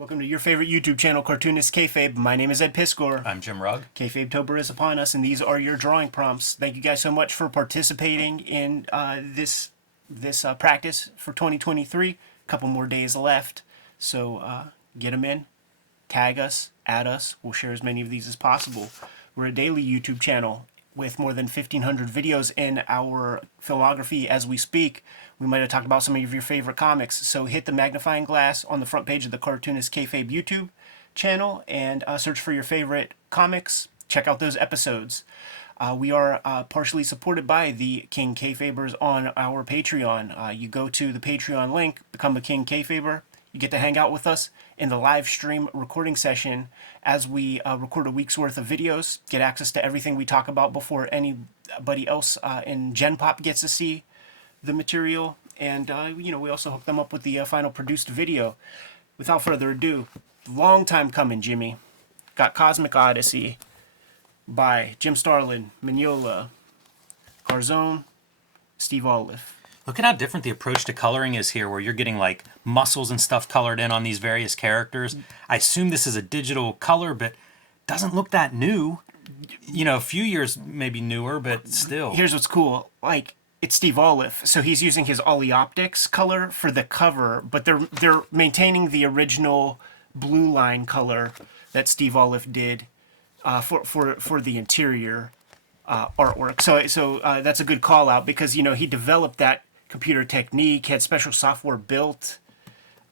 Welcome to your favorite YouTube channel, Cartoonist Kayfabe. My name is Ed Piscor. I'm Jim Rugg. Kayfabe-tober is upon us, and these are your drawing prompts. Thank you guys so much for participating in this practice for 2023. A couple more days left, so get them in, tag us, add us. We'll share as many of these as possible. We're a daily YouTube channel with more than 1,500 videos in our filmography as we speak. We might have talked about some of your favorite comics, so hit the magnifying glass on the front page of the Cartoonist Kayfabe YouTube channel and search for your favorite comics. Check out those episodes. We are partially supported by the King Kayfabers on our Patreon. You go to the Patreon link, become a King Kayfaber. You get to hang out with us in the live stream recording session as we record a week's worth of videos, get access to everything we talk about before anybody else in Gen Pop gets to see the material, and we also hook them up with the final produced video. Without further ado, long time coming, Jimmy. Got Cosmic Odyssey by Jim Starlin, Mignola, Garzone, Steve Olive. Look at how different the approach to coloring is here, where you're getting like muscles and stuff colored in on these various characters. I assume this is a digital color, but doesn't look that new. You know, a few years maybe newer, but still. Here's what's cool. Like, it's Steve Olive, so he's using his Ollie-Optics color for the cover, but they're maintaining the original blue line color that Steve Olive did for the interior artwork. So that's a good call out because he developed that computer technique, had special software built,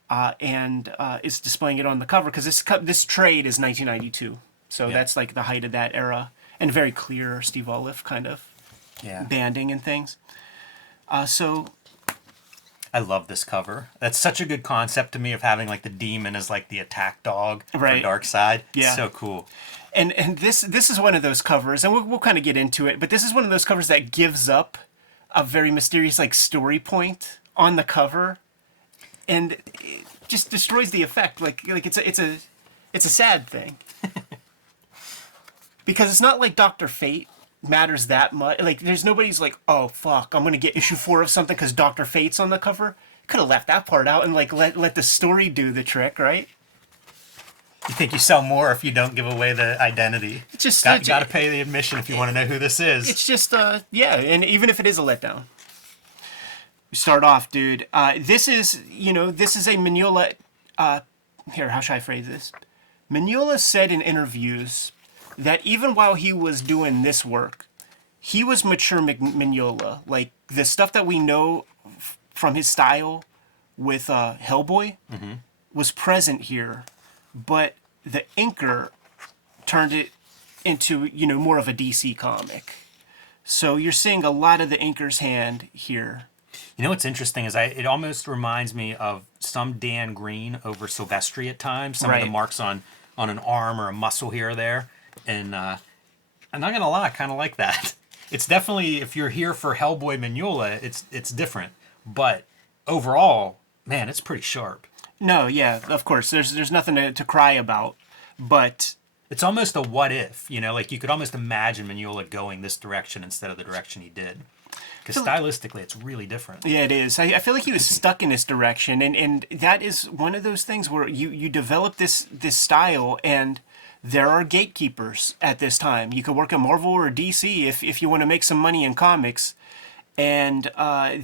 and is displaying it on the cover because this trade is 1992, so that's like the height of that era, and very clear Steve Olive kind of banding and things. So I love this cover. That's such a good concept to me of having like the demon as like the attack dog for Darkseid. Yeah. So cool. And this is one of those covers, and we'll kind of get into it, but this is one of those covers that gives up a very mysterious like story point on the cover, and it just destroys the effect. Like it's a sad thing because it's not like Dr. Fate matters that much. Like there's nobody's like, oh fuck, I'm gonna get issue 4 of something because Dr. Fate's on the cover. Could have left that part out and like let the story do the trick, right? You think you sell more if you don't give away the identity. It's just got to pay the admission if you want to know who this is. It's just and even if it is a letdown. We start off, dude. This is a Mignola. Here, how should I phrase this? Mignola said in interviews that even while he was doing this work, he was mature Mignola. Like the stuff that we know from his style with Hellboy was present here, but the inker turned it into more of a DC comic. So you're seeing a lot of the inker's hand here. You know what's interesting is it almost reminds me of some Dan Green over Silvestri at times. Some of the marks on an arm or a muscle here or there. And I'm not going to lie, I kind of like that. It's definitely, if you're here for Hellboy Mignola, it's different. But overall, man, it's pretty sharp. No, yeah, of course. There's nothing to cry about. But it's almost a what if, like you could almost imagine Mignola going this direction instead of the direction he did. Because stylistically, it's really different. Yeah, it is. I feel like he was stuck in this direction, and that is one of those things where you develop this style, and there are gatekeepers at this time. You could work at Marvel or DC if you want to make some money in comics, and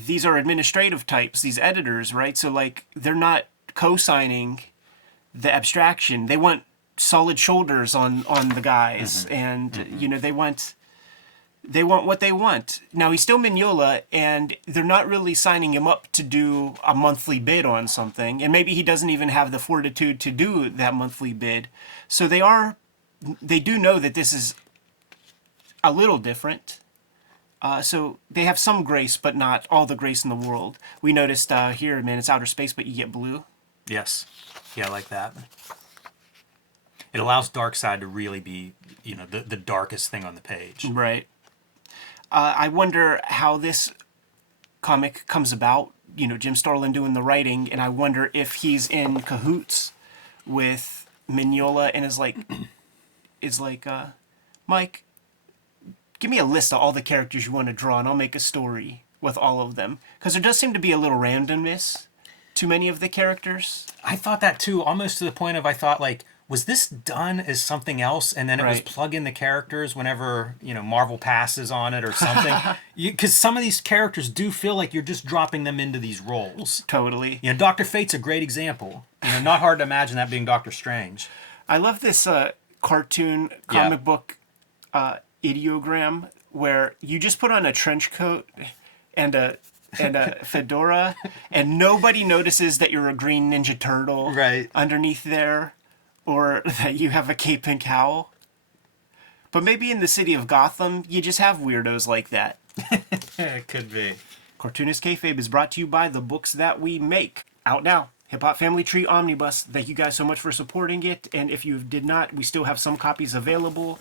these are administrative types, these editors, right? So like they're not co-signing the abstraction. They want solid shoulders on the guys, and they want what they want. Now, he's still Mignola, and they're not really signing him up to do a monthly bid on something. And maybe he doesn't even have the fortitude to do that monthly bid. So they do know that this is a little different. So they have some grace, but not all the grace in the world. We noticed here, man, it's outer space, but you get blue. Yes. Yeah, I like that. It allows Darkseid to really be, the darkest thing on the page. Right. I wonder how this comic comes about. Jim Starlin doing the writing, and I wonder if he's in cahoots with Mignola and is like, Mike, give me a list of all the characters you want to draw, and I'll make a story with all of them. Because there does seem to be a little randomness too many of the characters. I thought that too, almost to the point of I thought like, was this done as something else, and then it was plug in the characters whenever Marvel passes on it or something? Because some of these characters do feel like you're just dropping them into these roles. Totally. Dr. Fate's a great example. Not hard to imagine that being Doctor Strange. I love this cartoon comic book ideogram where you just put on a trench coat and a fedora, and nobody notices that you're a green Ninja Turtle underneath there, or that you have a cape and cowl. But maybe in the city of Gotham, you just have weirdos like that. It could be. Cartoonist Kayfabe is brought to you by The Books That We Make. Out now. Hip Hop Family Tree Omnibus. Thank you guys so much for supporting it. And if you did not, we still have some copies available.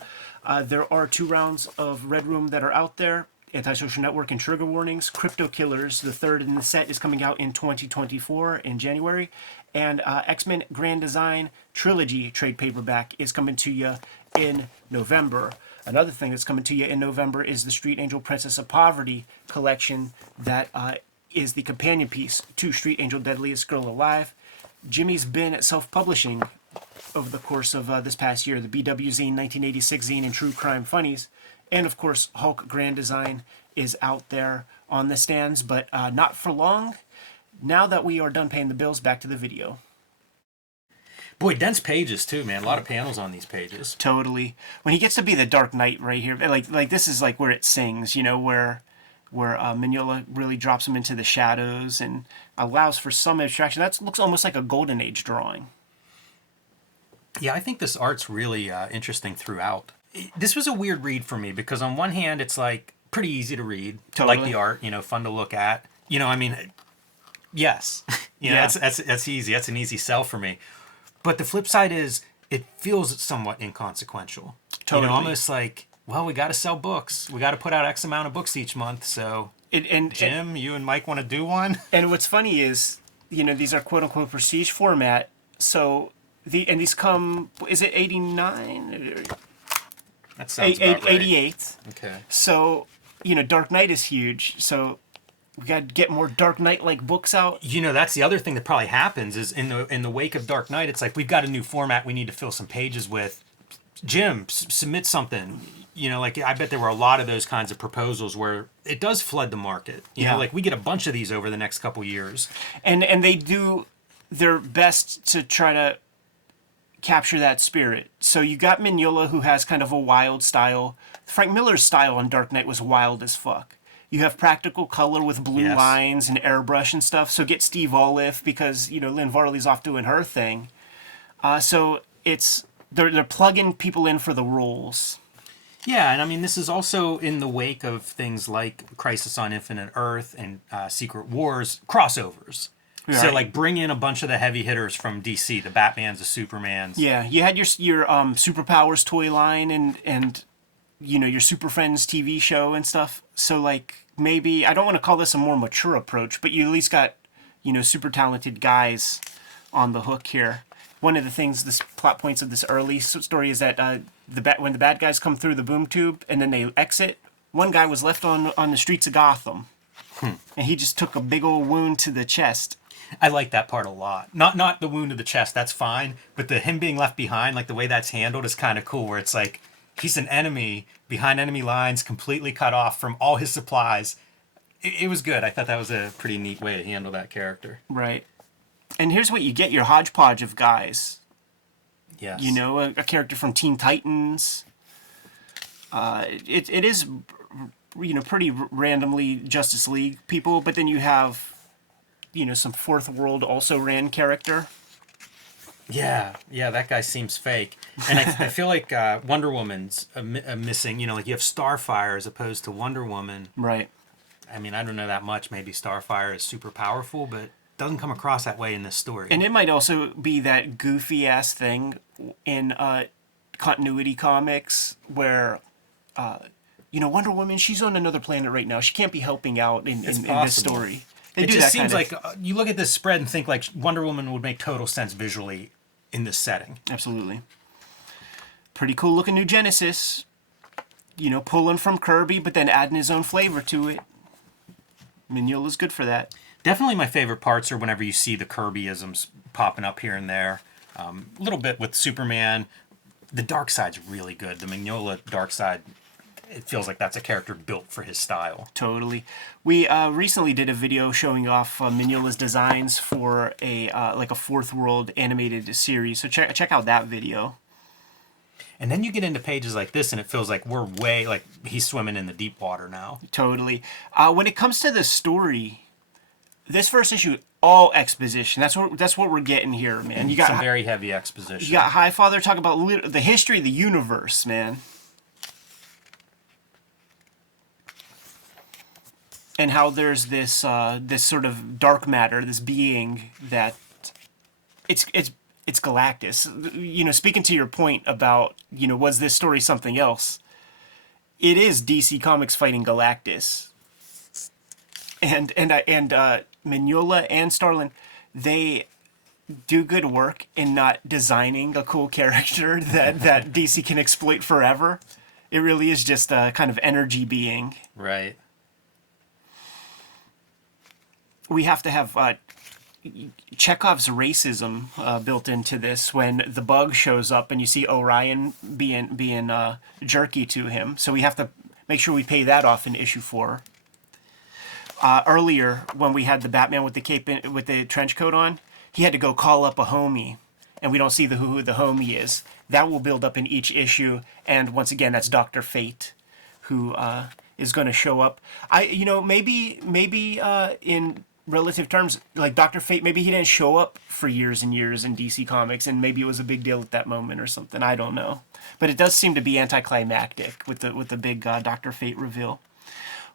There are 2 rounds of Red Room that are out there. Antisocial Network and Trigger Warnings. Crypto Killers, the 3rd in the set, is coming out in 2024 in January. And X-Men Grand Design Trilogy trade paperback is coming to you in November. Another thing that's coming to you in November is the Street Angel Princess of Poverty collection that is the companion piece to Street Angel Deadliest Girl Alive. Jimmy's been self-publishing over the course of this past year, the BW Zine, 1986 Zine, and True Crime Funnies. And of course, Hulk Grand Design is out there on the stands, but not for long. Now that we are done paying the bills, back to the video. Boy, dense pages too, man. A lot of panels on these pages. Totally. When he gets to be the Dark Knight right here, like this is like where it sings, where Mignola really drops him into the shadows and allows for some abstraction. That looks almost like a Golden Age drawing. Yeah, I think this art's really interesting throughout. This was a weird read for me because on one hand, it's like pretty easy to read. Totally. Like the art, fun to look at. Yes. That's easy. That's an easy sell for me. But the flip side is it feels somewhat inconsequential. Totally. Almost like, well, we got to sell books. We got to put out X amount of books each month. So, Jim, you and Mike want to do one? And what's funny is, these are quote unquote prestige format. So these come, is it 89? That sounds about right. 88. Okay. So, Dark Knight is huge. So we got to get more Dark Knight-like books out. That's the other thing that probably happens is in the wake of Dark Knight, it's like we've got a new format we need to fill some pages with. Jim, submit something. I bet there were a lot of those kinds of proposals where it does flood the market. We get a bunch of these over the next couple years. And they do their best to try to capture that spirit. So you got Mignola, who has kind of a wild style. Frank Miller's style on Dark Knight was wild as fuck. You have practical color with blue lines and airbrush and stuff. So get Steve Olive because, Lynn Varley's off doing her thing. So it's they're plugging people in for the roles. Yeah, and this is also in the wake of things like Crisis on Infinite Earth and Secret Wars crossovers. Right. So, bring in a bunch of the heavy hitters from DC, the Batmans, the Supermans. Yeah, you had your Superpowers toy line and your Super Friends TV show and stuff. So, maybe, I don't want to call this a more mature approach, but you at least got, super talented guys on the hook here. One of the things, this plot points of this early story is that when the bad guys come through the boom tube and then they exit, one guy was left on the streets of Gotham. And he just took a big old wound to the chest. I like that part a lot. Not the wound to the chest, that's fine, but him being left behind, the way that's handled is kind of cool, where it's like he's an enemy behind enemy lines, completely cut off from all his supplies. It was good. I thought that was a pretty neat way to handle that character. Right. And here's what you get, your hodgepodge of guys. Yes. A character from Teen Titans. It is, pretty randomly Justice League people, but then you have, some Fourth World also-ran character. Yeah, that guy seems fake. And I feel like Wonder Woman's missing. You have Starfire as opposed to Wonder Woman. Right. I don't know that much. Maybe Starfire is super powerful, but doesn't come across that way in this story. And it might also be that goofy-ass thing in continuity comics where, Wonder Woman, she's on another planet right now. She can't be helping out in this story. It just seems like you look at this spread and think Wonder Woman would make total sense visually in this setting. Absolutely. Pretty cool looking new Genesis. Pulling from Kirby, but then adding his own flavor to it. Mignola's good for that. Definitely my favorite parts are whenever you see the Kirbyisms popping up here and there. A little bit with Superman. The Dark Side's really good. The Mignola Dark Side, it feels like that's a character built for his style. Totally. We recently did a video showing off Mignola's designs for a like a Fourth World animated series. So check out that video. And then you get into pages like this, and it feels like we're way like he's swimming in the deep water now. Totally. When it comes to the story, this first issue, all exposition. That's what we're getting here, man. You got some very heavy exposition. You got Highfather talking about the history of the universe, man. And how there's this this sort of dark matter, this being that it's Galactus. You know, speaking to your point about, you know, was this story something else? It is DC Comics fighting Galactus. And Mignola and Starlin, they do good work in not designing a cool character that DC can exploit forever. It really is just a kind of energy being. Right. We have to have Chekhov's racism built into this when the Bug shows up and you see Orion being jerky to him. So we have to make sure we pay that off in issue 4. Earlier, when we had the Batman with the cape with the trench coat on, he had to go call up a homie, and we don't see who the homie is. That will build up in each issue, and once again, that's Dr. Fate, who is going to show up. Maybe in relative terms, like Dr. Fate, maybe he didn't show up for years and years in DC Comics, and maybe it was a big deal at that moment or something. I don't know, but it does seem to be anticlimactic with the big Dr. Fate reveal.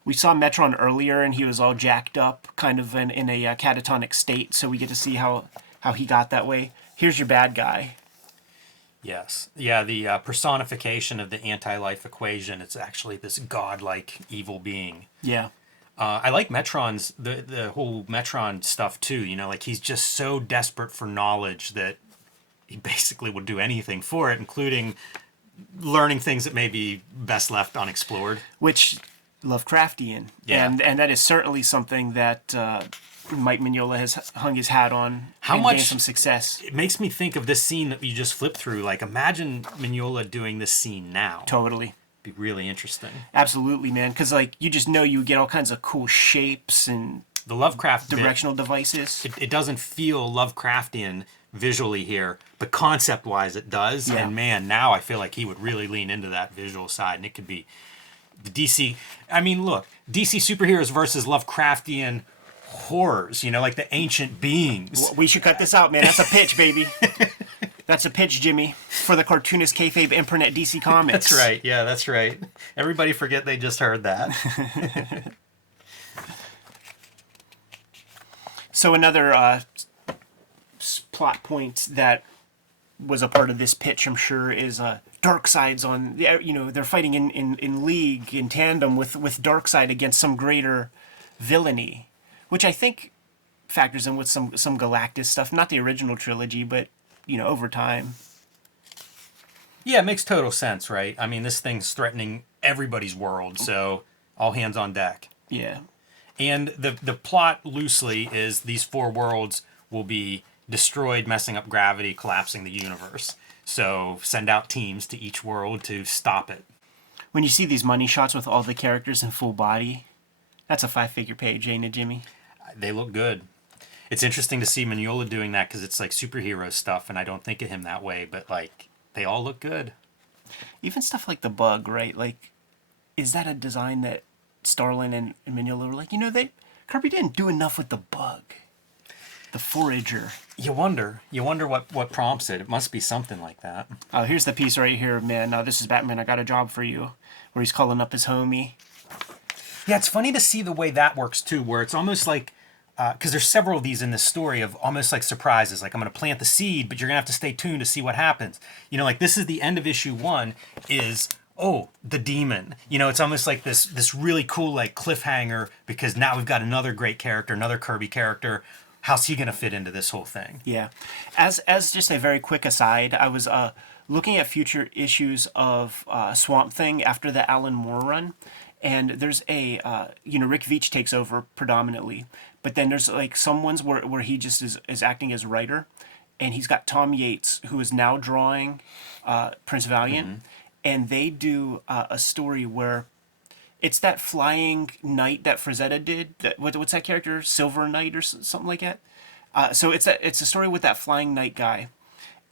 We saw Metron earlier, and he was all jacked up, kind of in a catatonic state, so we get to see how he got that way. Here's your bad guy. Yes. Yeah, the personification of the anti-life equation, it's actually this godlike evil being. Yeah. I like Metron's, the whole Metron stuff, too. You know, like, he's just so desperate for knowledge that he basically would do anything for it, including learning things that may be best left unexplored. Which... Lovecraftian, yeah. And that is certainly something that Mike Mignola has hung his hat on. How and much gained some success? It makes me think of this scene that you just flipped through. Like, imagine Mignola doing this scene now. Totally, be really interesting. Absolutely, man. Because like you just know you get all kinds of cool shapes and the Lovecraft directional devices. It doesn't feel Lovecraftian visually here, but concept-wise it does. Yeah. And man, now I feel like he would really lean into that visual side, and it could be. The DC, I mean, look, DC superheroes versus Lovecraftian horrors, you know, like the ancient beings. We should cut this out, man. That's a pitch, baby. That's a pitch, Jimmy, for the Cartoonist Kayfabe imprint at DC Comics. That's right. Yeah, that's right. Everybody forget they just heard that. So another plot point that was a part of this pitch, I'm sure, is Darkseid's on. You know, they're fighting in league, in tandem with Darkseid against some greater villainy, which I think factors in with some Galactus stuff. Not the original trilogy, but you know, over time. Yeah, it makes total sense, right? I mean, this thing's threatening everybody's world, so all hands on deck. Yeah. And the plot loosely is these 4 worlds will be destroyed, messing up gravity, collapsing the universe. So send out teams to each world to stop it. When you see these money shots with all the characters in full body, that's a 5-figure page, ain't it, Jimmy? They look good. It's interesting to see Mignola doing that because it's like superhero stuff, and I don't think of him that way, but like they all look good. Even stuff like the Bug, right? Like, is that a design that Starlin and Mignola were like, you know, Kirby didn't do enough with the Bug, the Forager. You wonder what prompts it. It must be something like that. Here's the piece right here, man. This is Batman, I got a job for you, where he's calling up his homie. Yeah, it's funny to see the way that works too, where it's almost like, because there's several of these in this story of almost like surprises. Like, I'm going to plant the seed, but you're going to have to stay tuned to see what happens. You know, like this is the end of issue 1 is, oh, the demon. You know, it's almost like this really cool like cliffhanger because now we've got another great character, another Kirby character. How's he going to fit into this whole thing? Yeah. As just a very quick aside, I was looking at future issues of Swamp Thing after the Alan Moore run, and there's a Rick Veitch takes over predominantly, but then there's like some ones where he just is acting as writer, and he's got Tom Yates, who is now drawing Prince Valiant, and they do a story where it's that flying knight that Frazetta did. What's that character? Silver Knight or something like that. So it's a story with that flying knight guy,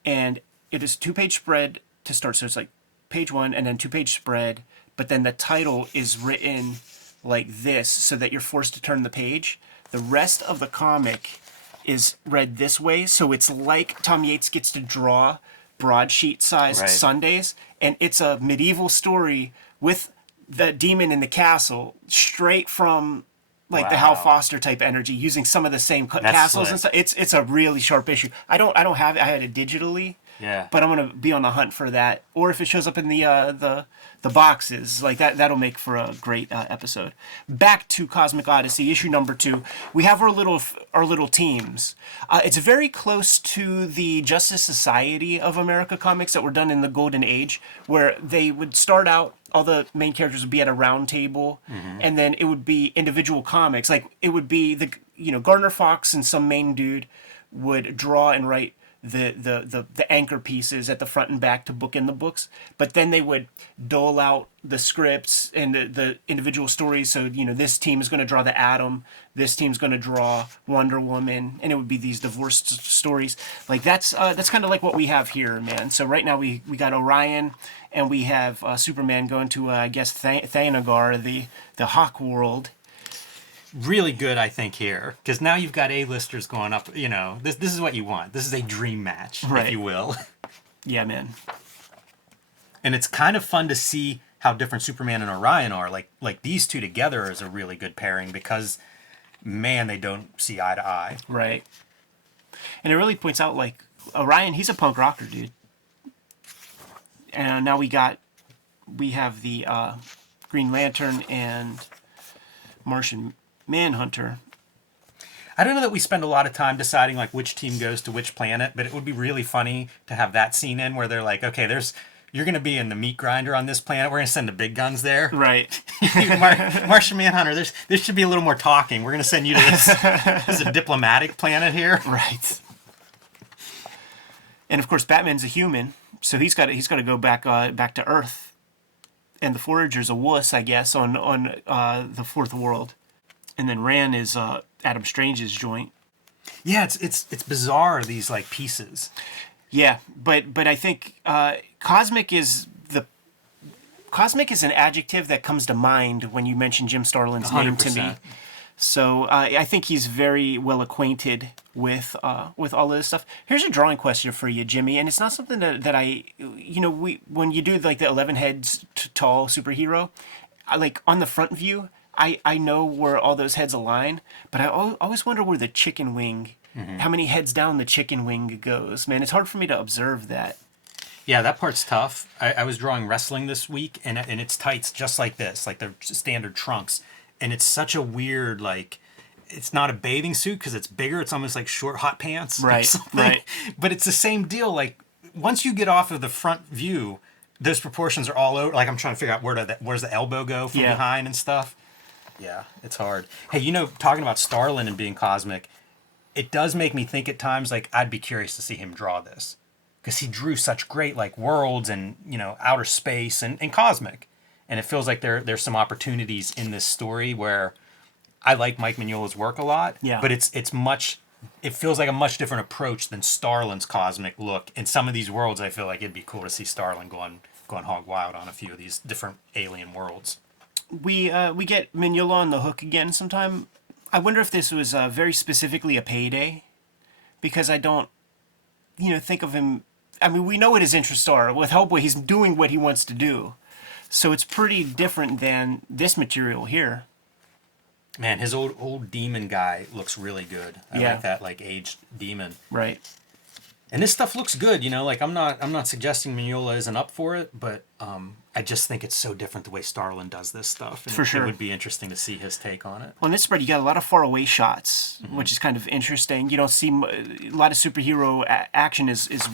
and it is 2-page spread to start. So it's like page 1 and then 2-page spread, but then the title is written like this so that you're forced to turn the page. The rest of the comic is read this way, so it's like Tom Yates gets to draw broadsheet sized Sundays, and it's a medieval story with the demon in the castle straight from like the Hal Foster type energy, using some of the same castles and stuff. It's a really sharp issue. I don't have it. I had it digitally. Yeah. But I'm gonna be on the hunt for that, or if it shows up in the boxes like that, that'll make for a great episode. Back to Cosmic Odyssey, issue number 2. We have our little teams. It's very close to the Justice Society of America comics that were done in the Golden Age, where they would start out. All the main characters would be at a round table, and then it would be individual comics. Like it would be Gardner Fox and some main dude would draw and write the anchor pieces at the front and back to bookend the books, but then they would dole out the scripts and the individual stories. So this team is going to draw the Atom, this team's going to draw Wonder Woman, and it would be these divorced stories. Like that's kind of like what we have here, man. So right now we got Orion, and we have Superman going to I guess Thanagar, the Hawk world. Really good, I think, here, because now you've got A-listers going up. This is what you want. This is a dream match, if you will. Yeah, man. And it's kind of fun to see how different Superman and Orion are. Like these two together is a really good pairing because, man, they don't see eye to eye. Right. And it really points out, like, Orion, he's a punk rocker, dude. And now we have the Green Lantern and Martian Manhunter. I don't know that we spend a lot of time deciding like which team goes to which planet, but it would be really funny to have that scene in where they're like, okay, you're going to be in the meat grinder on this planet. We're going to send the big guns there. Right. Martian Manhunter, there should be a little more talking. We're going to send you to this is a diplomatic planet here. Right. And of course, Batman's a human, so he's got to go back to Earth. And the Forager's a wuss, I guess, on the Fourth World. And then Ran is Adam Strange's joint. Yeah, it's bizarre, these like pieces. Yeah, but I think cosmic is an adjective that comes to mind when you mention Jim Starlin's 100%. name to me. So I think he's very well acquainted with all of this stuff. Here's a drawing question for you, Jimmy, and it's not something that I, when you do like the 11 heads tall superhero, like on the front view, I know where all those heads align, but I always wonder where the chicken wing, how many heads down the chicken wing goes. Man, it's hard for me to observe that. Yeah, that part's tough. I was drawing wrestling this week, and it's tights just like this, like the standard trunks. And it's such a weird, like, it's not a bathing suit because it's bigger. It's almost like short hot pants. Right, right. But it's the same deal. Like, once you get off of the front view, those proportions are all over. Like, I'm trying to figure out where's the elbow go from behind and stuff. Yeah, it's hard. Hey, talking about Starlin and being cosmic, it does make me think at times, like, I'd be curious to see him draw this. Because he drew such great, like, worlds and, outer space and cosmic. And it feels like there's some opportunities in this story where I like Mike Mignola's work a lot. Yeah. But it feels like a much different approach than Starlin's cosmic look. In some of these worlds, I feel like it'd be cool to see Starlin going hog wild on a few of these different alien worlds. We get Mignola on the hook again sometime. I wonder if this was very specifically a payday, because I don't, think of him. I mean, we know what his interests are. With Hellboy, he's doing what he wants to do. So it's pretty different than this material here. Man, his old demon guy looks really good. I like that, like, aged demon. Right. And this stuff looks good, Like, I'm not suggesting Mignola isn't up for it, but I just think it's so different the way Starlin does this stuff. And for sure. It would be interesting to see his take on it. Well, in this spread, you got a lot of faraway shots, which is kind of interesting. You don't see a lot of superhero action is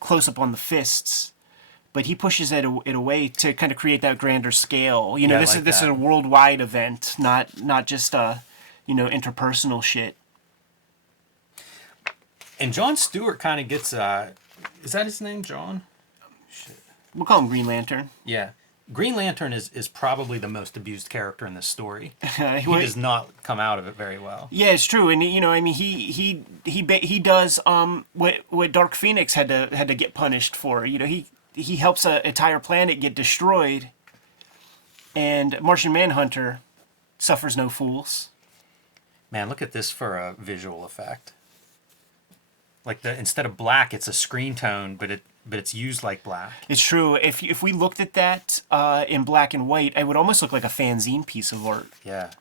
close up on the fists. but he pushes it away to kind of create that grander scale. You know, Yeah, I this like is this is that. a worldwide event, not just interpersonal shit. And Jon Stewart kind of gets is that his name, John? We'll call him Green Lantern. Yeah. Green Lantern is probably the most abused character in this story. He He does not come out of it very well. Yeah, it's true, and you know, I mean, he does what Dark Phoenix had to get punished for. You know, he helps an entire planet get destroyed, and Martian Manhunter suffers no fools. Man, look at this for a visual effect. Like instead of black, it's a screen tone, but it's used like black. It's true. If we looked at that in black and white, it would almost look like a fanzine piece of art. Yeah.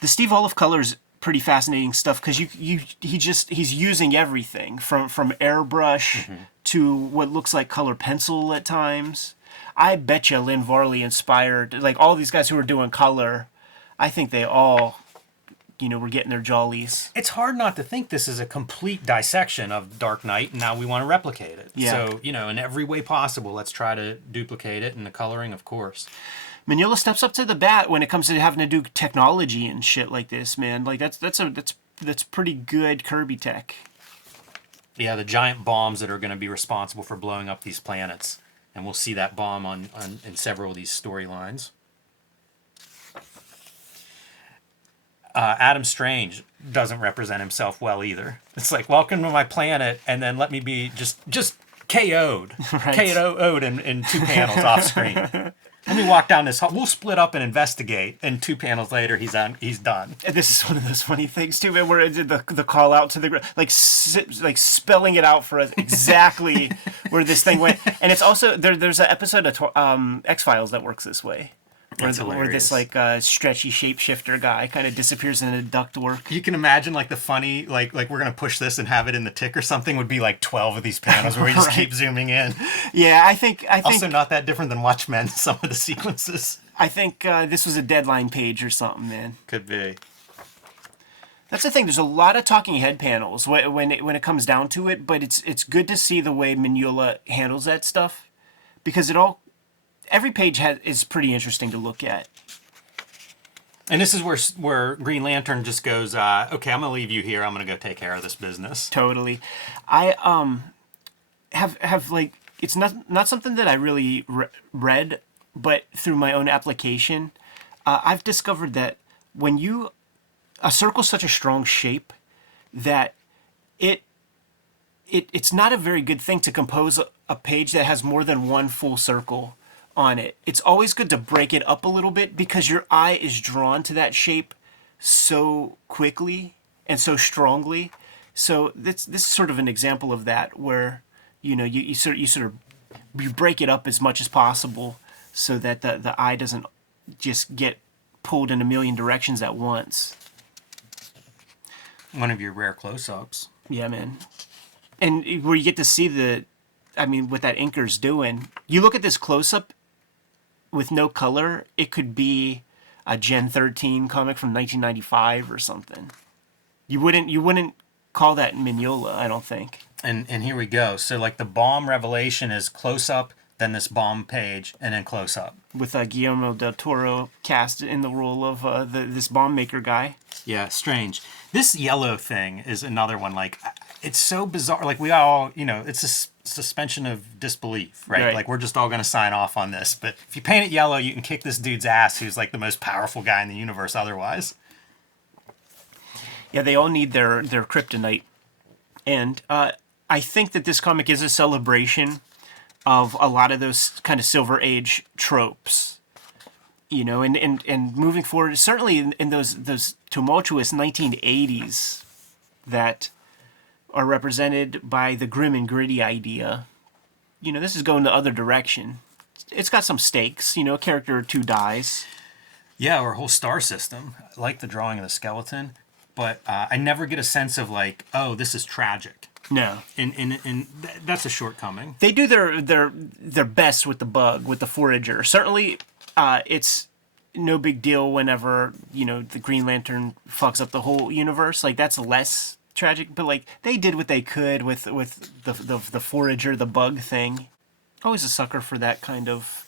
The Steve Olive color's pretty fascinating stuff because he's using everything from airbrush to what looks like color pencil at times. I bet you Lynn Varley inspired, like all these guys who were doing color. I think they all, were getting their jollies. It's hard not to think this is a complete dissection of Dark Knight, and now we want to replicate it. Yeah. So, in every way possible, let's try to duplicate it, and the coloring, of course. Mignola steps up to the bat when it comes to having to do technology and shit like this, man. Like that's pretty good Kirby tech. Yeah, the giant bombs that are going to be responsible for blowing up these planets, and we'll see that bomb in several of these storylines. Adam Strange doesn't represent himself well either. It's like, welcome to my planet, and then let me be just KO'd. Right. KO'd in 2 panels off screen. Let me walk down this hall. We'll split up and investigate, and 2 panels later, he's done. And this is one of those funny things too, man, where it did the call out to the like spelling it out for us exactly where this thing went. And it's also there's an episode of X-Files that works this way. Where this stretchy shapeshifter guy kind of disappears in a ductwork. You can imagine the funny like we're gonna push this and have it in the tick or something would be 12 of these panels where we just keep zooming in. Yeah, I think also not that different than Watchmen. Some of the sequences. I think this was a deadline page or something, man. Could be. That's the thing. There's a lot of talking head panels when it comes down to it, but it's good to see the way Mignola handles that stuff because every page is pretty interesting to look at. And this is where Green Lantern just goes, okay, I'm going to leave you here. I'm going to go take care of this business. Totally. I have it's not something that I really read, but through my own application, I've discovered that when a circle's such a strong shape that it's not a very good thing to compose a page that has more than one full circle on it. It's always good to break it up a little bit because your eye is drawn to that shape so quickly and so strongly. So this is sort of an example of that where you break it up as much as possible so that the eye doesn't just get pulled in a million directions at once. One of your rare close-ups. Yeah, man. And where you get to see what that inker's doing. You look at this close-up with no color, it could be a Gen 13 comic from 1995 or something. You wouldn't call that Mignola, I don't think. And here we go. So the bomb revelation is close-up, then this bomb page, and then close-up. With Guillermo del Toro cast in the role of this bomb maker guy. Yeah, strange. This yellow thing is another one. It's so bizarre. We all, it's a suspension of disbelief, right? We're just all going to sign off on this. But if you paint it yellow, you can kick this dude's ass who's the most powerful guy in the universe otherwise. Yeah, they all need their kryptonite. And I think that this comic is a celebration of a lot of those kind of Silver Age tropes. And moving forward, certainly in those tumultuous 1980s that are represented by the grim and gritty idea. This is going the other direction. It's got some stakes. A character or two dies. Yeah, or a whole star system. I like the drawing of the skeleton, but I never get a sense of oh, this is tragic. No. And that's a shortcoming. They do their best with the bug, with the forager. Certainly, it's no big deal whenever, the Green Lantern fucks up the whole universe. That's less tragic, but like they did what they could with the forager, the bug thing. Always a sucker for that kind of.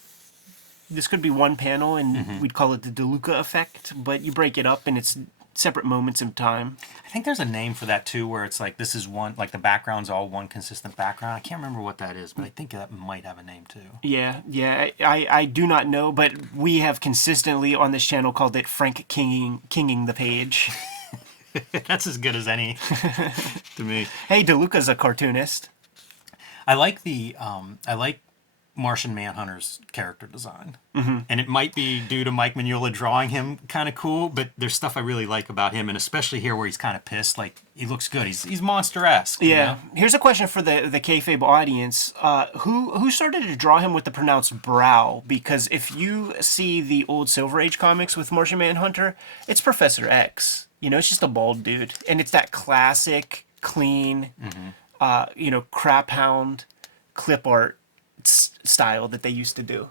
This could be one panel, and we'd call it the DeLuca effect, but you break it up, and it's separate moments in time. I think there's a name for that too, where it's like this is one, like the background's all one consistent background. I can't remember what that is, but I think that might have a name too. Yeah. I do not know, but we have consistently on this channel called it Frank Kinging the page. That's as good as any to me. Hey, DeLuca's a cartoonist. I like Martian Manhunter's character design. And it might be due to Mike Mignola drawing him kind of cool, but there's stuff I really like about him, and especially here where he's kind of pissed. Like, he looks good. He's monster-esque. Yeah. You know? Here's a question for the Kayfabe audience. Who started to draw him with the pronounced brow? Because if you see the old Silver Age comics with Martian Manhunter, it's Professor X. You know, it's just a bald dude. And it's that classic, clean, crap hound clip art style that they used to do.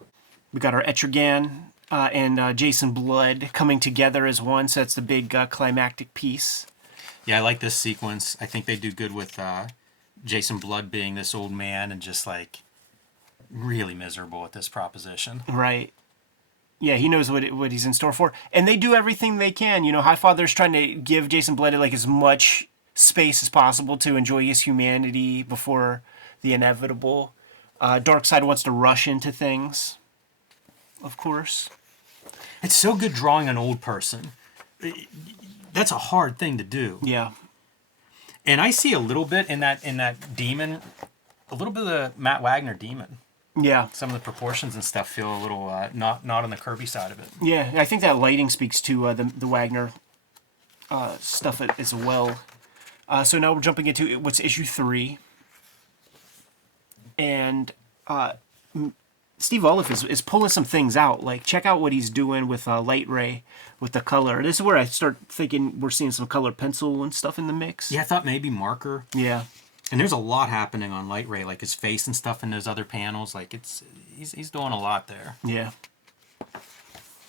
We got our Etrigan and Jason Blood coming together as one, so that's the big climactic piece. Yeah, I like this sequence. I think they do good with Jason Blood being this old man and just like really miserable at this proposition. Right. Yeah, he knows what he's in store for, and they do everything they can. You know, Highfather's trying to give Jason Blood like as much space as possible to enjoy his humanity before the inevitable. Darkseid wants to rush into things, of course. It's so good drawing an old person. That's a hard thing to do. Yeah. And I see a little bit in that demon, a little bit of the Matt Wagner demon. Yeah. Some of the proportions and stuff feel a little not on the Kirby side of it. Yeah, I think that lighting speaks to the Wagner stuff as well. So now we're jumping into what's issue 3. And Steve Olive is pulling some things out. Like, check out what he's doing with Light Ray, with the color. This is where I start thinking we're seeing some color pencil and stuff in the mix. Yeah, I thought maybe marker. Yeah. And there's a lot happening on Light Ray, like his face and stuff in those other panels. Like, he's doing a lot there. Yeah.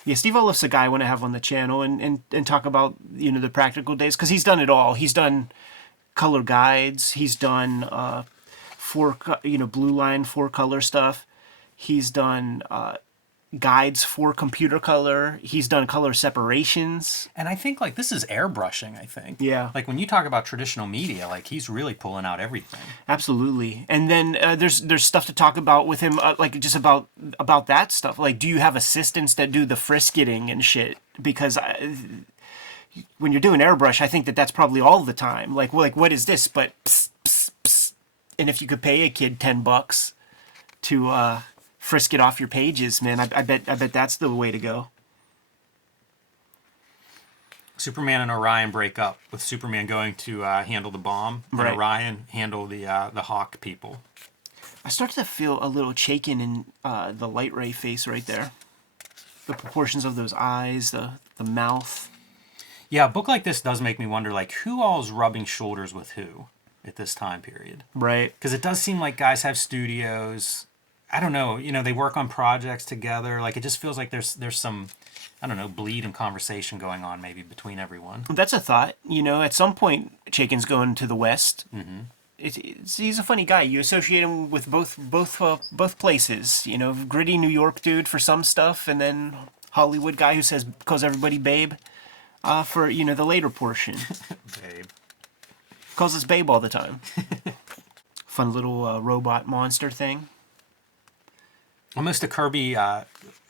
Yeah, Steve Olive's a guy I want to have on the channel and talk about, the practical days, because he's done it all. He's done color guides. He's done blue line 4-color stuff. He's done guides for computer color. He's done color separations. And I think like this is airbrushing, I think. Yeah. Like when you talk about traditional media, like he's really pulling out everything. Absolutely. And then there's stuff to talk about with him, like just about that stuff. Like, do you have assistants that do the frisketing and shit? Because when you're doing airbrush, I think that's probably all the time. Like what is this? But psst, psst, psst. And if you could pay a kid $10 to frisk it off your pages, man, I bet that's the way to go. Superman and Orion break up, with Superman going to handle the bomb, and Right. Orion handle the Hawk people. I started to feel a little Chaykin in the Light Ray face right there. The proportions of those eyes, the mouth. Yeah, a book like this does make me wonder, like, who all is rubbing shoulders with who at this time period? Right. Because it does seem like guys have studios. I don't know, they work on projects together. Like, it just feels like there's some, I don't know, bleed and conversation going on maybe between everyone. That's a thought. At some point, Chaykin's going to the West. Mm-hmm. He's a funny guy. You associate him with both places. Gritty New York dude for some stuff, and then Hollywood guy who calls everybody babe for, the later portion. Babe. Calls us babe all the time. Fun little robot monster thing. Almost a Kirby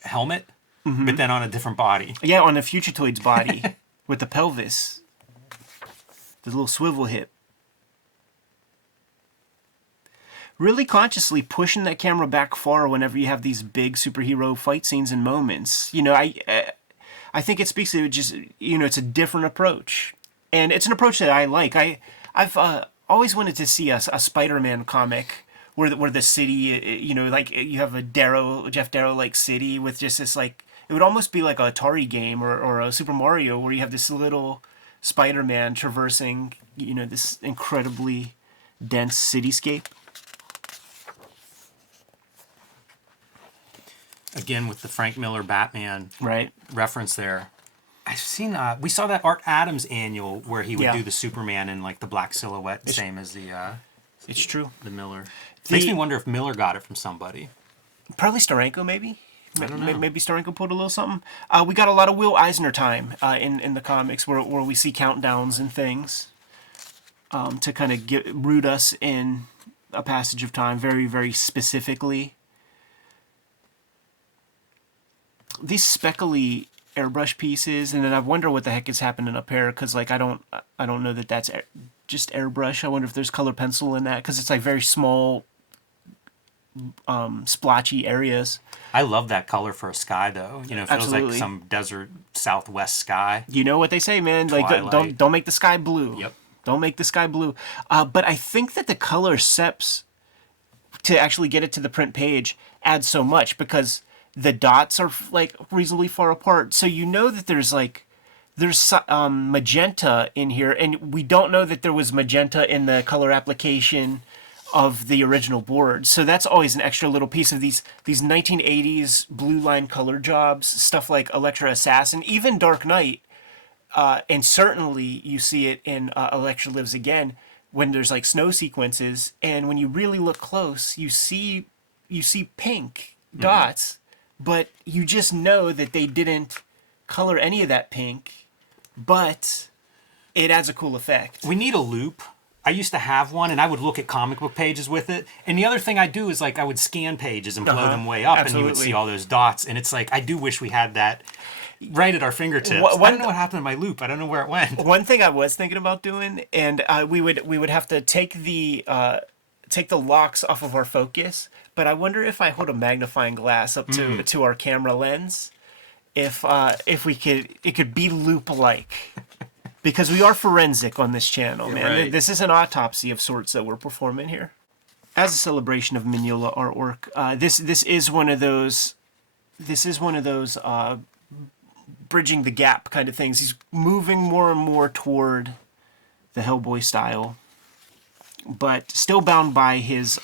helmet, but then on a different body. Yeah, on a Fugitoid's body with the pelvis. The little swivel hip. Really consciously pushing that camera back far whenever you have these big superhero fight scenes and moments. I think it speaks to just, it's a different approach. And it's an approach that I like. I've always wanted to see a Spider-Man comic where the city, like you have a Jeff Darrow-like city with just this, like, it would almost be like a Atari game or a Super Mario where you have this little Spider-Man traversing, this incredibly dense cityscape. Again, with the Frank Miller Batman Right. reference there. I've seen, we saw that Art Adams annual where he would Yeah. do the Superman in like the black silhouette, same as It's true. the Miller. Makes The- me wonder if Miller got it from somebody. Probably Steranko, maybe. I don't know. Maybe Steranko pulled a little something. We got a lot of Will Eisner time in the comics where we see countdowns and things to kind of root us in a passage of time very, very specifically. These speckly airbrush pieces, and then I wonder what the heck is happening up here, because like I don't know that that's just airbrush. I wonder if there's color pencil in that, because it's like very small splotchy areas. I love that color for a sky, though. You know, it feels Absolutely. like some desert southwest sky. You know what they say, man. Like Twilight. don't make the sky blue. Yep. Don't make the sky blue. But I think that the color seps to actually get it to the print page adds so much, because the dots are like reasonably far apart. So you know that there's magenta in here, and we don't know that there was magenta in the color application of the original board. So that's always an extra little piece of these 1980s blue line color jobs, stuff like Elektra Assassin, even Dark Knight, and certainly you see it in Elektra Lives Again when there's like snow sequences, and when you really look close, you see pink dots, but you just know that they didn't color any of that pink, but it adds a cool effect. We need a loop. I used to have one, and I would look at comic book pages with it. And the other thing I do is like I would scan pages and blow them way up, and you would Absolutely. see all those dots. And it's like I do wish we had that right at our fingertips. I don't know what happened to my loop. I don't know where it went. One thing I was thinking about doing, and we would have to take the locks off of our focus, but I wonder if I hold a magnifying glass up to our camera lens, if it could be loop-like. Because we are forensic on this channel, man. Right. This is an autopsy of sorts that we're performing here. As a celebration of Mignola artwork, this is one of those bridging the gap kind of things. He's moving more and more toward the Hellboy style, but still bound by his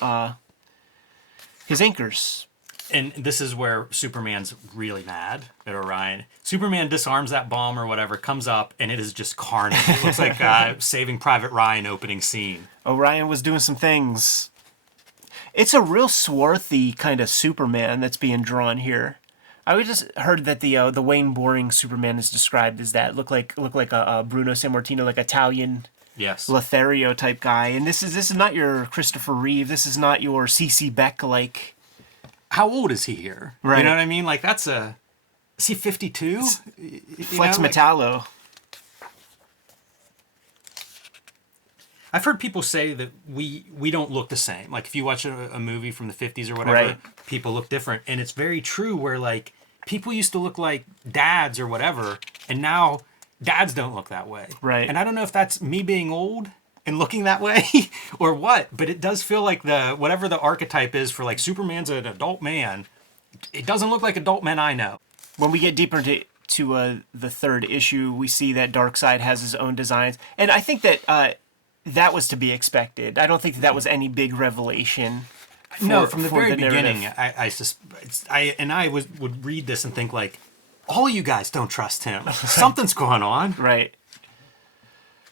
anchors. And this is where Superman's really mad at Orion. Superman disarms that bomb or whatever, comes up, and it is just carnage. It looks like Saving Private Ryan opening scene. Orion was doing some things. It's a real swarthy kind of Superman that's being drawn here. I just heard that the Wayne Boring Superman is described as that. Look like a Bruno Sammartino, like Italian Yes. Lothario type guy. And this is not your Christopher Reeve. This is not your C.C. Beck like. How old is he here? Right. You know what I mean? Like is he 52? Flex Metallo. I've heard people say that we don't look the same. Like if you watch a movie from the 50s or whatever, Right. people look different. And it's very true where like people used to look like dads or whatever, and now dads don't look that way. Right. And I don't know if that's me being old and looking that way or what, but it does feel like whatever the archetype is for like Superman's an adult man, it doesn't look like adult men I know. When we get deeper into the third issue, we see that Darkseid has his own designs. And I think that that was to be expected. I don't think that was any big revelation. No, from the very narrative. beginning, I would read this and think like, all you guys don't trust him. Something's going on. Right.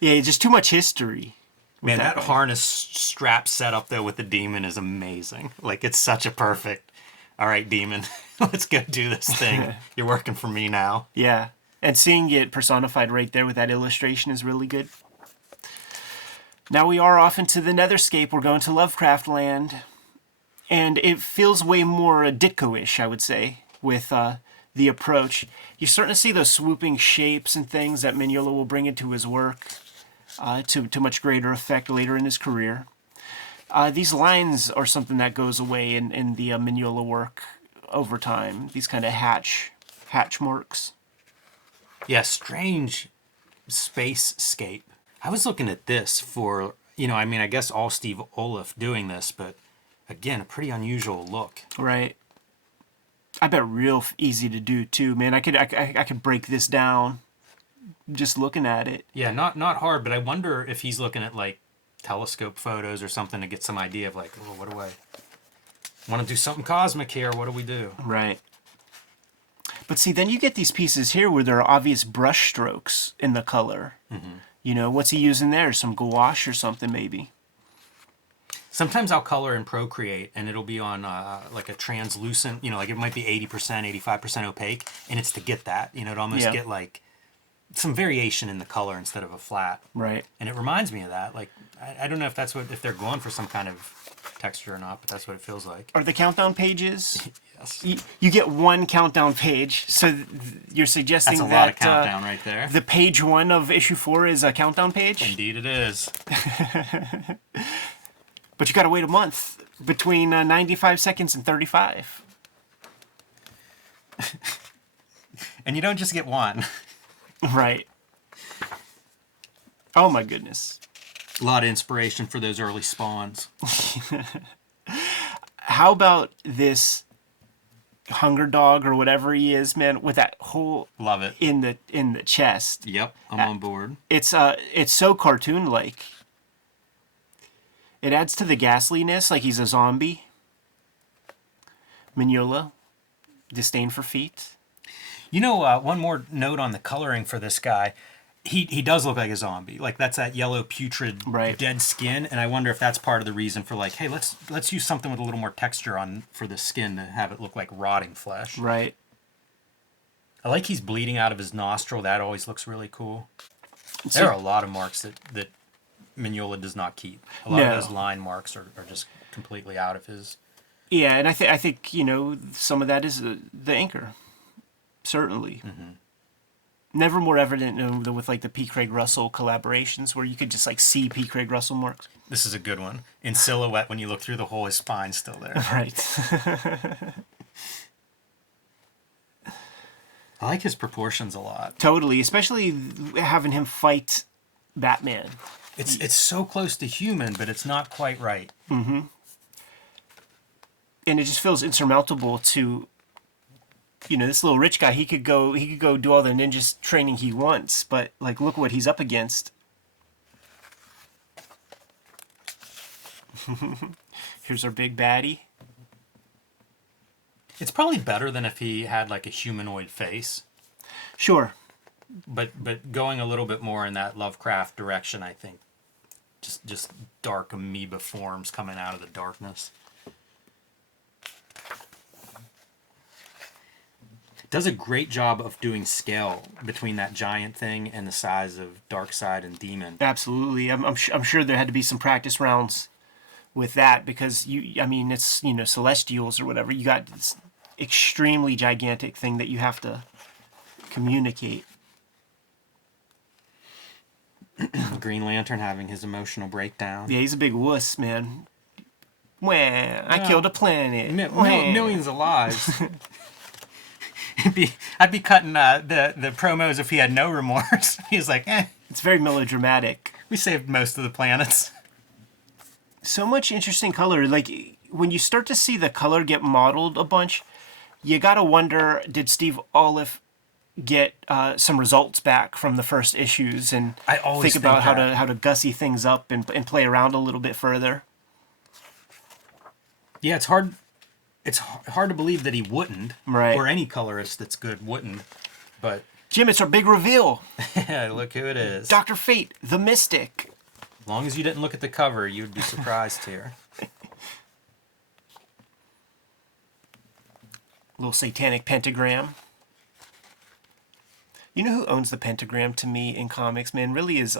Yeah, just too much history. Man, that guy. harness strap setup though with the demon is amazing. Like it's such a perfect. All right, demon, let's go do this thing. You're working for me now. Yeah. And seeing it personified right there with that illustration is really good. Now we are off into the Netherscape. We're going to Lovecraft Land. And it feels way more Ditko-ish, I would say, with the approach. You're starting to see those swooping shapes and things that Mignola will bring into his work to much greater effect later in his career. These lines are something that goes away in the Mignola work over time. These kind of hatch marks. Yeah, strange space-scape. I was looking at this for, I guess all Steve Olaf doing this, but again, a pretty unusual look. Right. I bet real easy to do too, man. I could break this down just looking at it. Yeah, not hard, but I wonder if he's looking at like telescope photos or something to get some idea of like, oh, what do I want to do something cosmic here? What do we do? Right. But see, then you get these pieces here where there are obvious brush strokes in the color. You know, what's he using there? Some gouache or something, maybe. Sometimes I'll color in Procreate, and it'll be on like a translucent, like it might be 80%, 85% opaque, and it's to get that, to almost get like some variation in the color instead of a flat. Right. And it reminds me of that. Like, I don't know if if they're going for some kind of texture or not, but that's what it feels like. Are the countdown pages? Yes. You get one countdown page, so you're suggesting That's a that lot of countdown right there. the page 1 of issue 4 is a countdown page? Indeed it is. But you got to wait a month between 95 seconds and 35. And you don't just get one. Right. Oh my goodness. A lot of inspiration for those early spawns. How about this hunger dog or whatever he is, man, with that hole Love it. in the chest? Yep, I'm on board. It's so cartoon like. It adds to the ghastliness, like he's a zombie. Mignola, disdain for feet. One more note on the coloring for this guy. He does look like a zombie. Like, that's that yellow putrid dead skin, and I wonder if that's part of the reason for like, hey, let's use something with a little more texture for the skin to have it look like rotting flesh. Right. I like he's bleeding out of his nostril. That always looks really cool. There are a lot of marks that Mignola does not keep. A lot of those line marks are just completely out of his. Yeah, and I think some of that is the anchor. Certainly. Never more evident than with like the P. Craig Russell collaborations where you could just like see P. Craig Russell marks. This is a good one. In silhouette, when you look through the hole, his spine's still there. Right. I like his proportions a lot. Totally, especially having him fight Batman. It's so close to human, but it's not quite right. And it just feels insurmountable to, this little rich guy. He could go do all the ninja training he wants, but like, look what he's up against. Here's our big baddie. It's probably better than if he had like a humanoid face. Sure. But going a little bit more in that Lovecraft direction, I think. Just dark amoeba forms coming out of the darkness. Does a great job of doing scale between that giant thing and the size of Darkseid and Demon. Absolutely. I'm sure there had to be some practice rounds with that because it's Celestials or whatever. You got this extremely gigantic thing that you have to communicate. Green Lantern having his emotional breakdown. Yeah, he's a big wuss, man. Wah, I killed a planet. Millions of lives. I'd be cutting the promos if he had no remorse. He's like, It's very melodramatic. We saved most of the planets. So much interesting color. Like, when you start to see the color get modeled a bunch, you gotta wonder, did Steve Olive get some results back from the first issues and think about how to gussy things up and play around a little bit further? Yeah, it's hard to believe that he wouldn't, right? Or any colorist that's good wouldn't. But Jim, it's our big reveal. Look who it is. Dr. Fate, the Mystic. As long as you didn't look at the cover, you'd be surprised here. Little satanic pentagram. You know who owns the pentagram to me in comics, man? Really is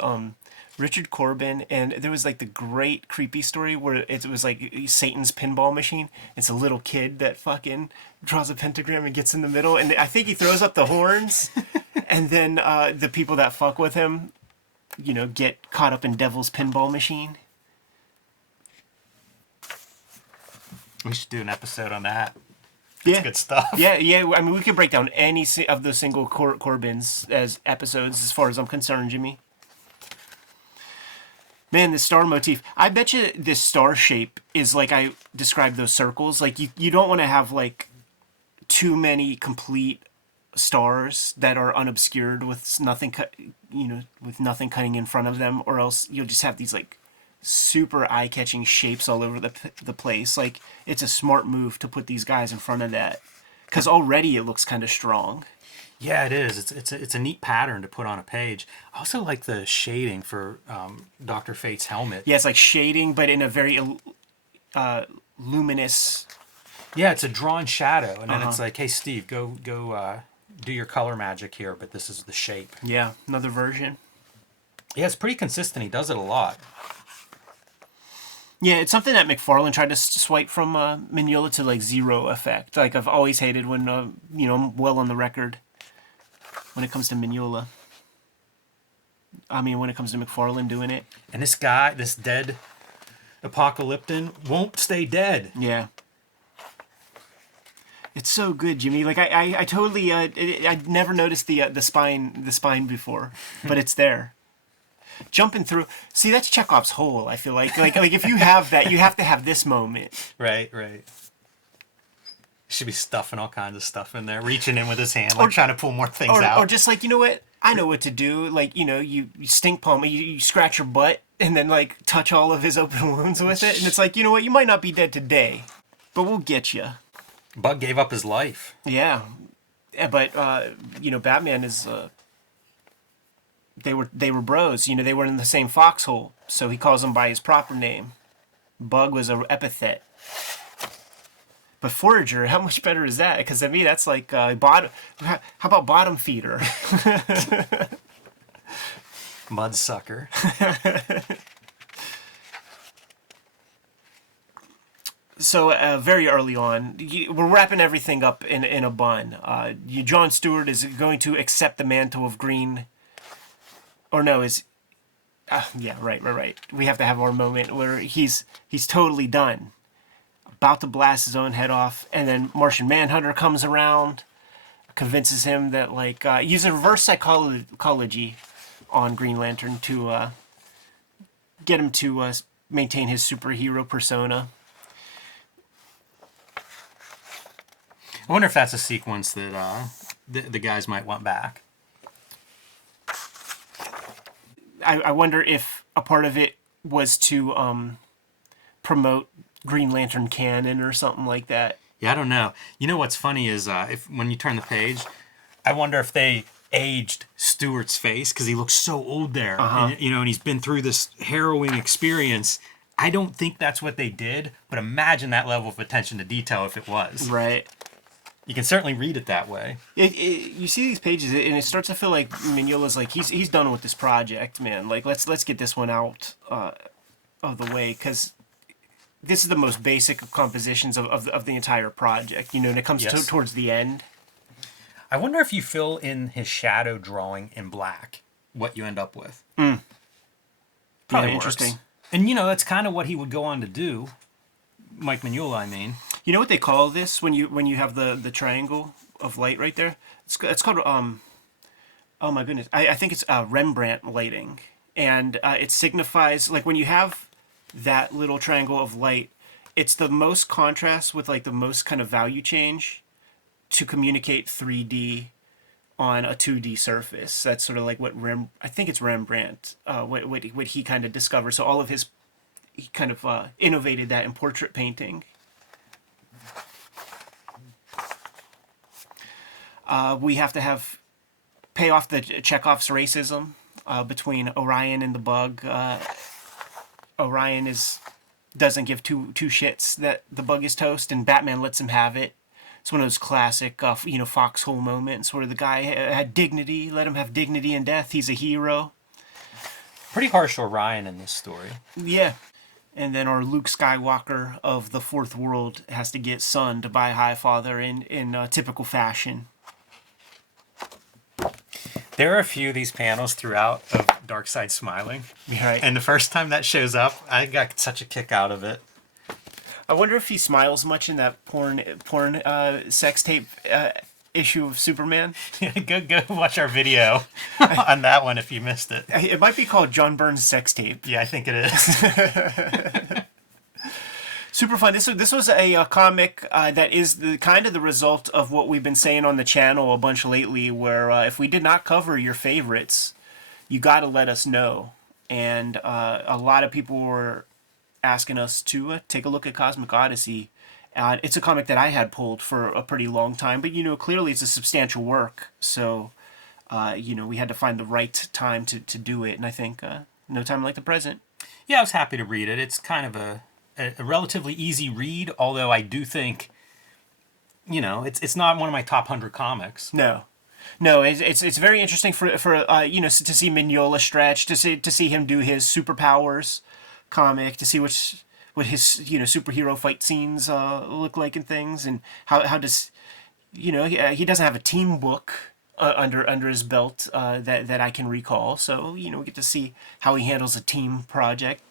Richard Corbin. And there was like the great creepy story where it was like Satan's pinball machine. It's a little kid that fucking draws a pentagram and gets in the middle. And I think he throws up the horns. And then the people that fuck with him, get caught up in Devil's pinball machine. We should do an episode on that. That's good stuff. Yeah. I mean, we could break down any of those single Corbins as episodes, as far as I'm concerned, Jimmy. Man, the star motif. I bet you this star shape is like I described those circles. Like, you don't want to have, like, too many complete stars that are unobscured with nothing cutting in front of them, or else you'll just have these, like, super eye-catching shapes all over the place. Like, it's a smart move to put these guys in front of that because already it looks kind of strong. Yeah, it is. It's a neat pattern to put on a page. I also like the shading for Dr. Fate's helmet. Yeah, it's like shading, but in a very luminous. Yeah, it's a drawn shadow, and then it's like, hey, Steve, go do your color magic here, but this is the shape. Yeah, another version. Yeah, it's pretty consistent. He does it a lot. Yeah, it's something that McFarlane tried to swipe from Mignola to like zero effect. Like I've always hated when I'm well on the record when it comes to Mignola. I mean, when it comes to McFarlane doing it. And this guy, this dead Apocalypton, won't stay dead. Yeah. It's so good, Jimmy. Like I totally I never noticed the spine before, but it's there. Jumping through. See, that's Chekhov's hole. I feel like if you have that, you have to have this moment. Right. Should be stuffing all kinds of stuff in there, reaching in with his hand, like trying to pull more things out. Or just like, you know what? I know what to do. Like, you stink palm, you scratch your butt, and then like touch all of his open wounds with it, and it's like, you know what? You might not be dead today, but we'll get you. Bug gave up his life. Yeah, but Batman is. They were bros. They were in the same foxhole, so he calls them by his proper name. Bug was an epithet. But Forager, how much better is that? Because to me, that's like bottom. How about bottom feeder? Mudsucker. So very early on, we're wrapping everything up in a bun. John Stewart is going to accept the mantle of Green. Or no, yeah, right. We have to have our moment where he's totally done. About to blast his own head off, and then Martian Manhunter comes around, convinces him that using reverse psychology on Green Lantern to get him to maintain his superhero persona. I wonder if that's a sequence that the guys might want back. I wonder if a part of it was to promote Green Lantern canon or something like that. Yeah, I don't know. You know what's funny is when you turn the page, I wonder if they aged Stewart's face because he looks so old there. And he's been through this harrowing experience. I don't think that's what they did, but imagine that level of attention to detail if it was. Right. You can certainly read it that way. You see these pages, and it starts to feel like Mignola's like he's done with this project, man. Like let's get this one out of the way, because this is the most basic of compositions of the entire project. And it comes towards the end. I wonder if you fill in his shadow drawing in black, what you end up with. Probably interesting. And that's kind of what he would go on to do. Mike Mignola, I mean. You know what they call this when you have the triangle of light right there? It's called oh my goodness, I think it's Rembrandt lighting, and it signifies like when you have that little triangle of light, it's the most contrast with like the most kind of value change to communicate 3D on a 2D surface. That's sort of like what I think it's Rembrandt what he kind of discovered. So all of he kind of innovated that in portrait painting. We have to pay off the Chekhov's racism between Orion and the Bug. Orion doesn't give two shits that the Bug is toast, and Batman lets him have it. It's one of those classic, foxhole moments where the guy had dignity, let him have dignity in death. He's a hero. Pretty harsh Orion in this story. Yeah. And then our Luke Skywalker of the Fourth World has to get sunned by Highfather in typical fashion. There are a few of these panels throughout of Darkseid smiling. Right. And the first time that shows up, I got such a kick out of it. I wonder if he smiles much in that porn sex tape issue of Superman. Go watch our video on that one if you missed it. It might be called John Byrne's sex tape. Yeah, I think it is. Super fun. This was a comic that is the kind of the result of what we've been saying on the channel a bunch lately, where if we did not cover your favorites, you got to let us know. And a lot of people were asking us to take a look at Cosmic Odyssey, It's a comic that I had pulled for a pretty long time, but clearly it's a substantial work. So, we had to find the right time to do it, and I think no time like the present. Yeah, I was happy to read it. It's kind of a relatively easy read, although I do think, it's not one of my top 100 comics. No. No, it's very interesting for to see Mignola stretch, to see him do his superpowers comic, to see what his superhero fight scenes look like and things, and how does he doesn't have a team book under his belt that I can recall, so we get to see how he handles a team project.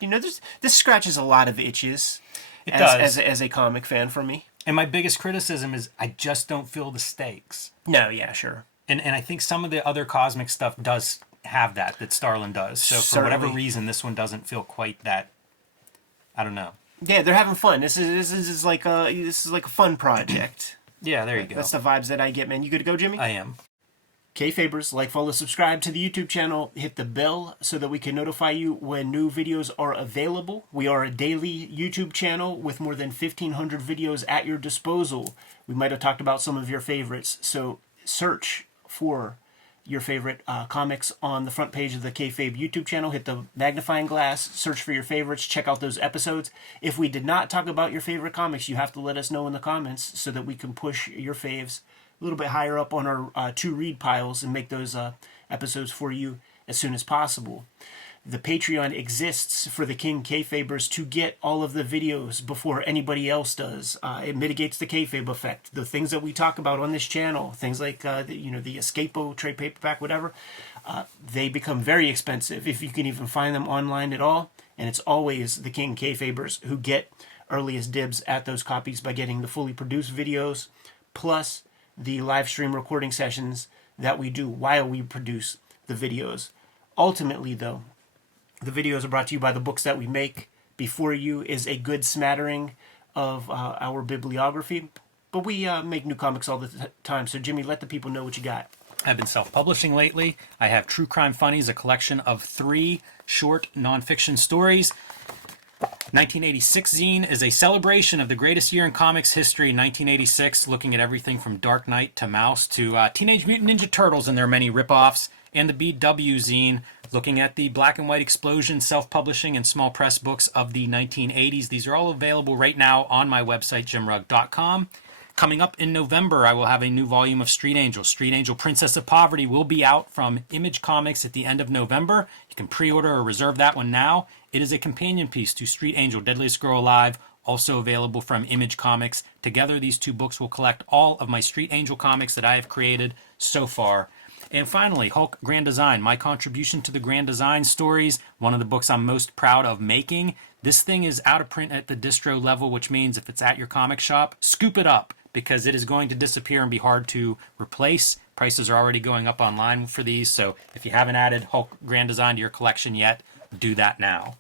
This scratches a lot of itches. It does as a comic fan for me. And my biggest criticism is I just don't feel the stakes. No, yeah, sure. And I think some of the other cosmic stuff does have that Starlin does. So for whatever reason, this one doesn't feel quite that. I don't know. Yeah, they're having fun. This is like a fun project. Yeah, there you go. That's the vibes that I get, man. You good to go, Jimmy? I am. Kayfabers, like, follow, subscribe to the YouTube channel. Hit the bell so that we can notify you when new videos are available. We are a daily YouTube channel with more than 1,500 videos at your disposal. We might have talked about some of your favorites, so search for your favorite comics on the front page of the Kayfabe YouTube channel. Hit the magnifying glass, search for your favorites, check out those episodes. If we did not talk about your favorite comics, you have to let us know in the comments so that we can push your faves a little bit higher up on our to-read piles and make those episodes for you as soon as possible. The Patreon exists for the King Kayfabers to get all of the videos before anybody else does. It mitigates the kayfabe effect. The things that we talk about on this channel, things like the Escapo trade paperback, whatever, they become very expensive if you can even find them online at all. And it's always the King Kayfabers who get earliest dibs at those copies by getting the fully produced videos, plus the live stream recording sessions that we do while we produce the videos. Ultimately, though, the videos are brought to you by the books that we make. Before you is a good smattering of our bibliography, but we make new comics all the time. So, Jimmy, let the people know what you got. I've been self-publishing lately. I have True Crime Funnies, a collection of 3 short nonfiction stories. 1986 zine is a celebration of the greatest year in comics history, 1986, looking at everything from Dark Knight to Mouse to Teenage Mutant Ninja Turtles and their many ripoffs. And the BW zine, looking at the black and white explosion, self-publishing, and small press books of the 1980s. These are all available right now on my website, jimrugg.com. Coming up in November, I will have a new volume of Street Angel. Street Angel Princess of Poverty will be out from Image Comics at the end of November. You can pre-order or reserve that one now. It is a companion piece to Street Angel, Deadliest Girl Alive, also available from Image Comics. Together, these 2 books will collect all of my Street Angel comics that I have created so far. And finally, Hulk Grand Design, my contribution to the Grand Design stories, one of the books I'm most proud of making. This thing is out of print at the distro level, which means if it's at your comic shop, scoop it up, because it is going to disappear and be hard to replace. Prices are already going up online for these, so if you haven't added Hulk Grand Design to your collection yet, do that now.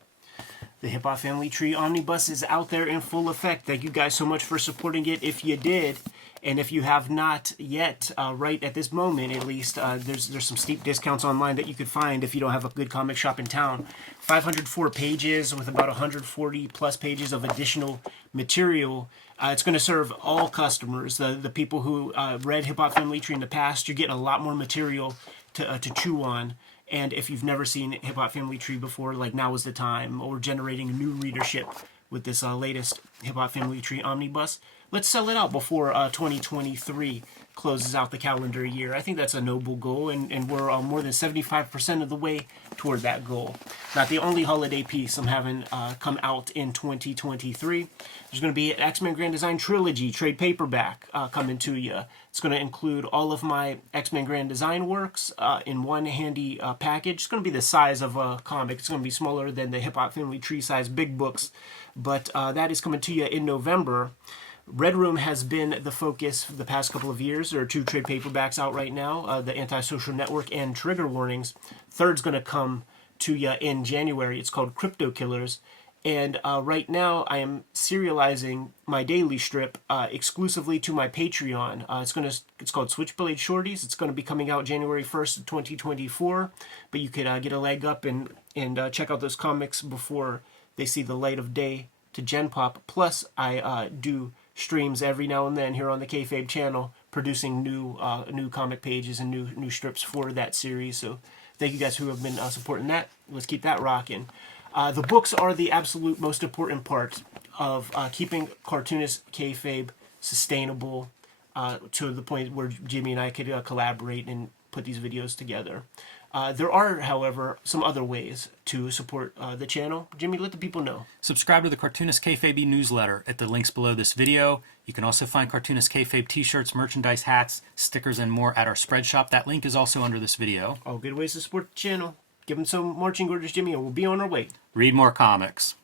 The Hip Hop Family Tree Omnibus is out there in full effect. Thank you guys so much for supporting it if you did. And if you have not yet, right at this moment at least, there's some steep discounts online that you could find if you don't have a good comic shop in town. 504 pages with about 140 plus pages of additional material. It's going to serve all customers. The people who read Hip Hop Family Tree in the past, you're getting a lot more material to chew on. And if you've never seen Hip Hop Family Tree before, like, now is the time. Or generating new readership with this latest Hip Hop Family Tree Omnibus. Let's sell it out before 2023 closes out the calendar year. I think that's a noble goal, and we're more than 75% of the way toward that goal. Not the only holiday piece I'm having come out in 2023. There's going to be an X-Men Grand Design Trilogy trade paperback coming to you. It's going to include all of my X-Men Grand Design works in one handy package. It's going to be the size of a comic. It's going to be smaller than the Hip Hop Family Tree size big books, but that is coming to you in November. Red Room has been the focus for the past couple of years. There are 2 trade paperbacks out right now, the Antisocial Network and Trigger Warnings. Third's going to come to you in January. It's called Crypto Killers. And right now I am serializing my daily strip exclusively to my Patreon. It's called Switchblade Shorties. It's going to be coming out January 1st, 2024. But you could get a leg up and check out those comics before they see the light of day to Gen Pop. Plus, I do streams every now and then here on the Kayfabe channel, producing new comic pages and new strips for that series. So thank you guys who have been supporting that. Let's keep that rocking. The books are the absolute most important part of keeping Cartoonist Kayfabe sustainable to the point where Jimmy and I could collaborate and put these videos together. There are, however, some other ways to support the channel. Jimmy, let the people know. Subscribe to the Cartoonist Kayfabe newsletter at the links below this video. You can also find Cartoonist Kayfabe t-shirts, merchandise, hats, stickers, and more at our spread shop. That link is also under this video. All good ways to support the channel. Give them some marching orders, Jimmy, and we'll be on our way. Read more comics.